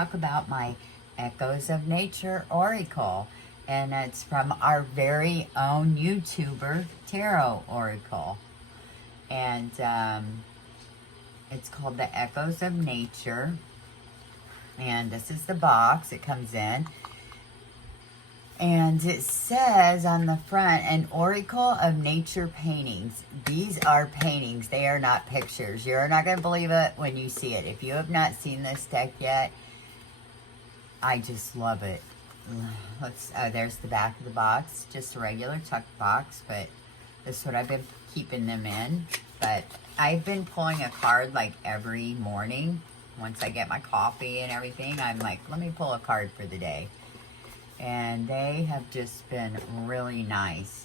talk about my Echoes of Nature Oracle. And it's from our very own YouTuber, TarotOracle. And it's called the Echoes of Nature. And this is the box it comes in. And it says on the front, an oracle of nature paintings. These are paintings. They are not pictures. You're not going to believe it when you see it. If you have not seen this deck yet, I just love it. There's the back of the box. Just a regular tuck box, but this is what I've been keeping them in. But I've been pulling a card like every morning. Once I get my coffee and everything, I'm like, let me pull a card for the day. And they have just been really nice.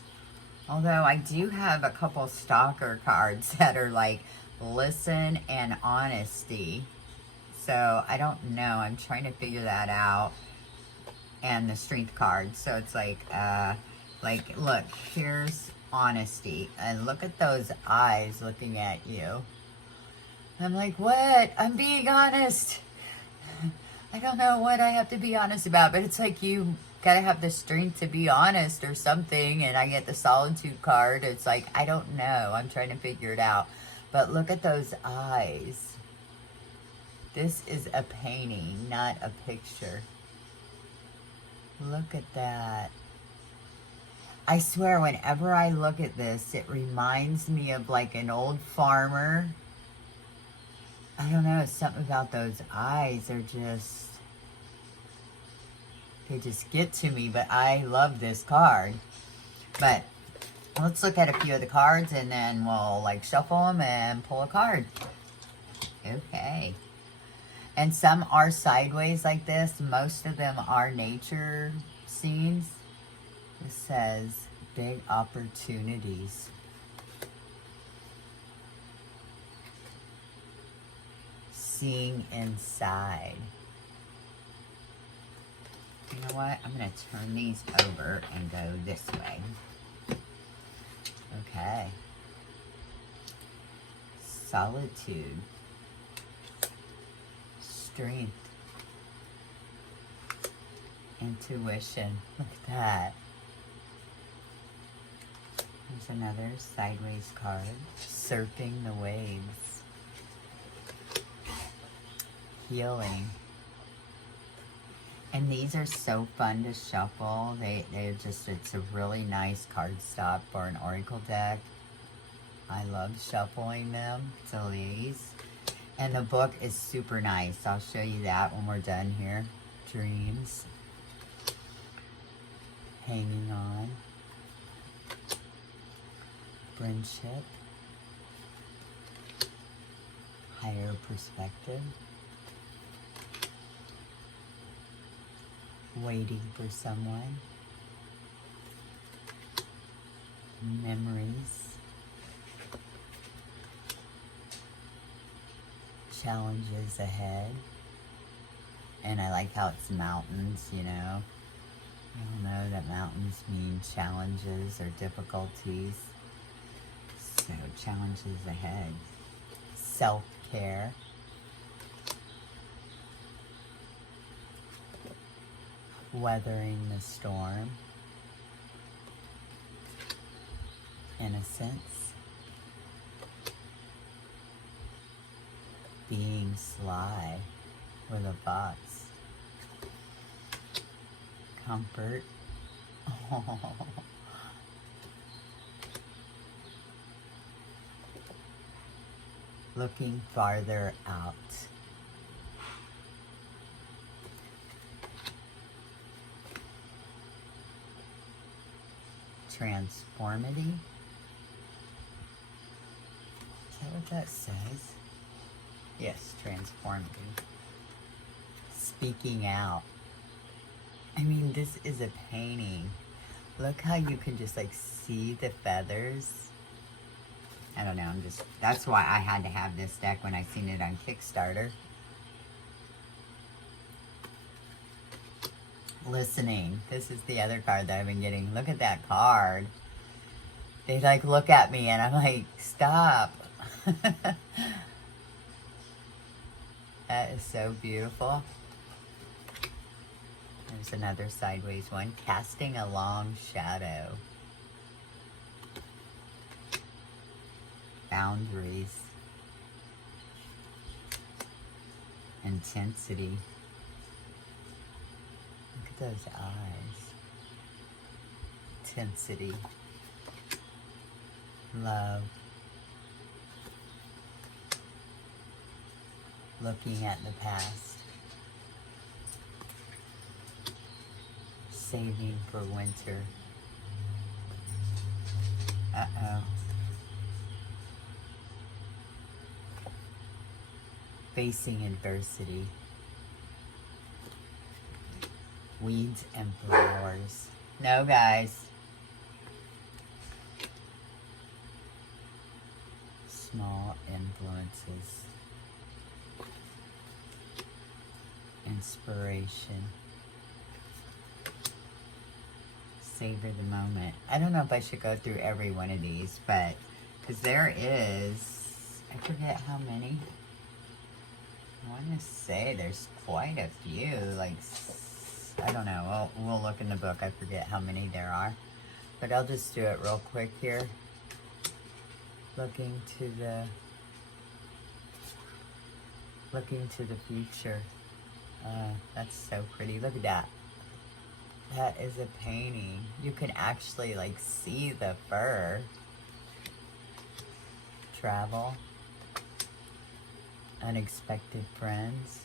Although I do have a couple stalker cards that are like listen and honesty. So I don't know. I'm trying to figure that out. And the strength card. So it's like look, here's honesty. And look at those eyes looking at you. I'm like, what? I'm being honest. I don't know what I have to be honest about, but it's like you gotta have the strength to be honest or something. And I get the solitude card. It's like, I don't know. I'm trying to figure it out. But look at those eyes. This is a painting, not a picture. Look at that. I swear, whenever I look at this, it reminds me of like an old farmer. I don't know, something about those eyes are just, they just get to me, but I love this card. But let's look at a few of the cards and then we'll like shuffle them and pull a card. Okay. And some are sideways like this. Most of them are nature scenes. It says big opportunities. Seeing inside. You know what? I'm going to turn these over and go this way. Okay. Solitude. Strength. Intuition. Look at that. There's another sideways card. Surfing the waves. Healing. And these are so fun to shuffle. They're just, it's a really nice card stop for an oracle deck. I love shuffling them to these. And the book is super nice. I'll show you that when we're done here. Dreams. Hanging on. Friendship. Higher perspective. Waiting for someone. Memories. Challenges ahead. And I like how it's mountains, you know. You all know that mountains mean challenges or difficulties. So challenges ahead. Self-care. Weathering the storm. Innocence. Being sly with a fox. Comfort. Oh. Looking farther out. Transformity. Is that what that says? Yes, transformity. Speaking out. I mean, this is a painting. Look how you can just like see the feathers. I don't know, that's why I had to have this deck when I seen it on Kickstarter. Listening. This is the other card that I've been getting. Look at that card. They like look at me and I'm like, stop. That is so beautiful. There's another sideways one. Casting a long shadow. Boundaries. Intensity. Look at those eyes. Intensity. Love. Looking at the past. Saving for winter. Uh-oh. Facing adversity. Weeds and flowers. No, guys. Small influences. Inspiration. Savor the moment. I don't know if I should go through every one of these, but because there is, I forget how many. I want to say there's quite a few, like, I don't know, we'll look in the book, I forget how many there are, but I'll just do it real quick here, looking to the future. That's so pretty, look at that. That is a painting. You can actually, like, see the fur. Travel. Unexpected friends.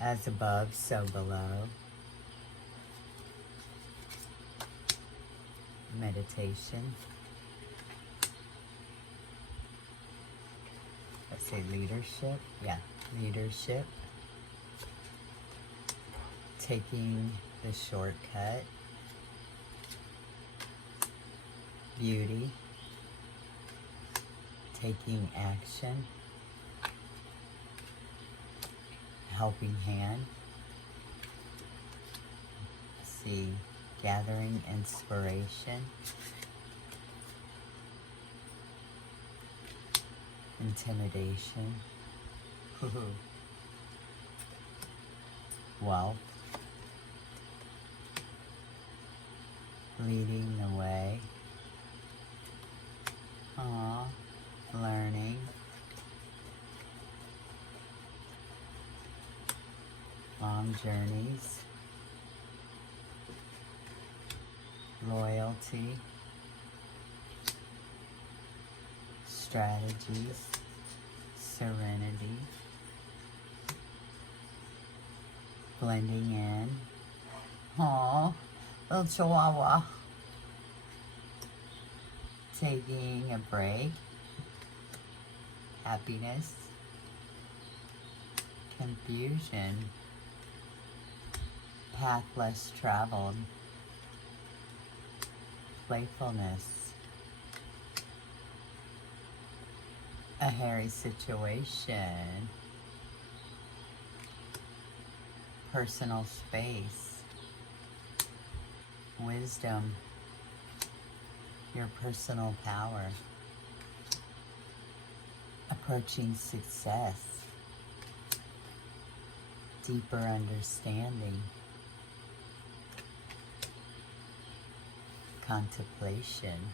As above, so below. Meditation. Let's say leadership. Yeah, leadership. Taking the shortcut. Beauty. Taking action. Helping hand. Let's see, gathering inspiration. Intimidation. Wealth. Leading the way. Aw. Learning. Long journeys. Loyalty. Strategies. Serenity. Blending in. Aw, little chihuahua. Taking a break. Happiness. Confusion. Path less traveled. Playfulness. A hairy situation. Personal space. Wisdom. Your personal power. Approaching success. Deeper understanding. Contemplation.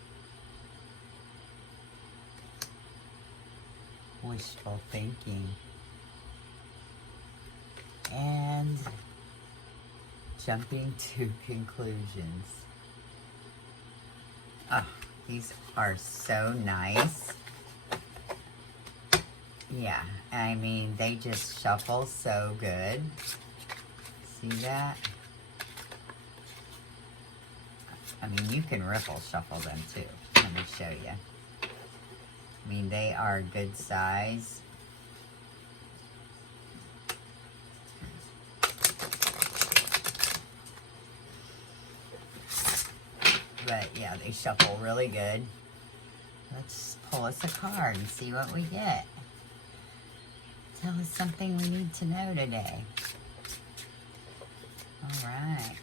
Wishful thinking. And jumping to conclusions. Oh, these are so nice. Yeah, I mean, they just shuffle so good. See that? I mean, you can riffle shuffle them too. Let me show you. I mean, they are good size. But yeah, they shuffle really good. Let's pull us a card and see what we get. Tell us something we need to know today. All right.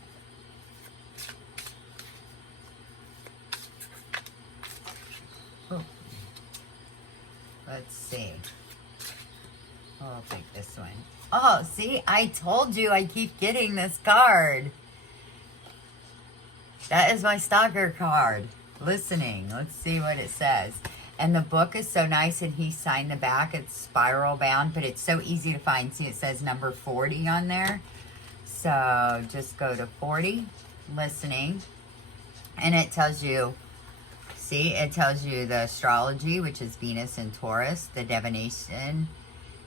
Oh. Let's see. I'll take this one. Oh, see, I told you I keep getting this card. That is my stalker card. Listening. Let's see what it says. And the book is so nice, and he signed the back. It's spiral bound, but it's so easy to find. See, it says number 40 on there. So just go to 40, listening. And it tells you, see, it tells you the astrology, which is Venus and Taurus. The divination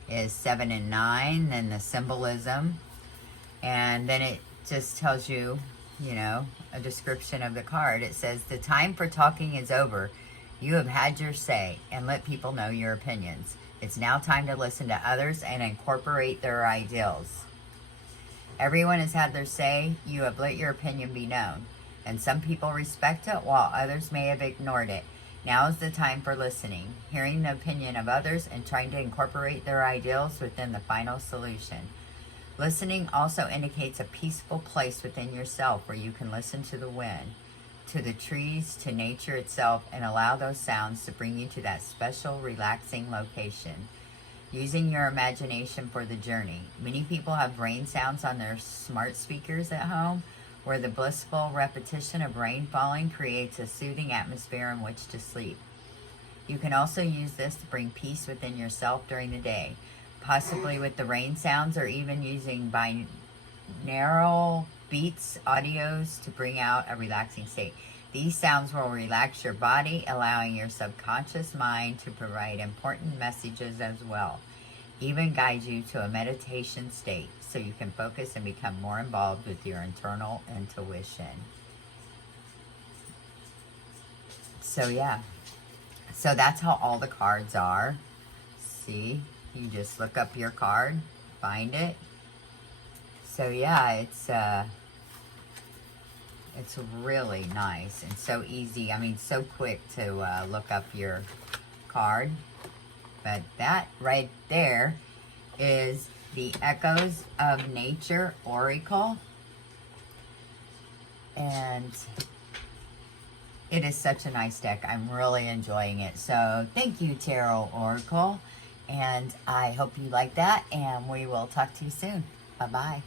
is 7 and 9. Then the symbolism. And then it just tells you, you know, a description of the card. It says, the time for talking is over. You have had your say, and let people know your opinions. It's now time to listen to others and incorporate their ideals. Everyone has had their say. You have let your opinion be known, and some people respect it while others may have ignored it. Now is the time for listening, hearing the opinion of others, and trying to incorporate their ideals within the final solution. Listening also indicates a peaceful place within yourself where you can listen to the wind, to the trees, to nature itself, and allow those sounds to bring you to that special, relaxing location. Using your imagination for the journey. Many people have rain sounds on their smart speakers at home, where the blissful repetition of rain falling creates a soothing atmosphere in which to sleep. You can also use this to bring peace within yourself during the day, possibly with the rain sounds, or even using binaural beats, audios to bring out a relaxing state. These sounds will relax your body, allowing your subconscious mind to provide important messages as well. Even guide you to a meditation state so you can focus and become more involved with your internal intuition. So yeah, so that's how all the cards are. See, you just look up your card, find it. So yeah, it's really nice and so easy. I mean, so quick to look up your card. But that right there is the Echoes of Nature Oracle. And it is such a nice deck. I'm really enjoying it. So thank you, Tarot Oracle. And I hope you like that. And we will talk to you soon. Bye-bye.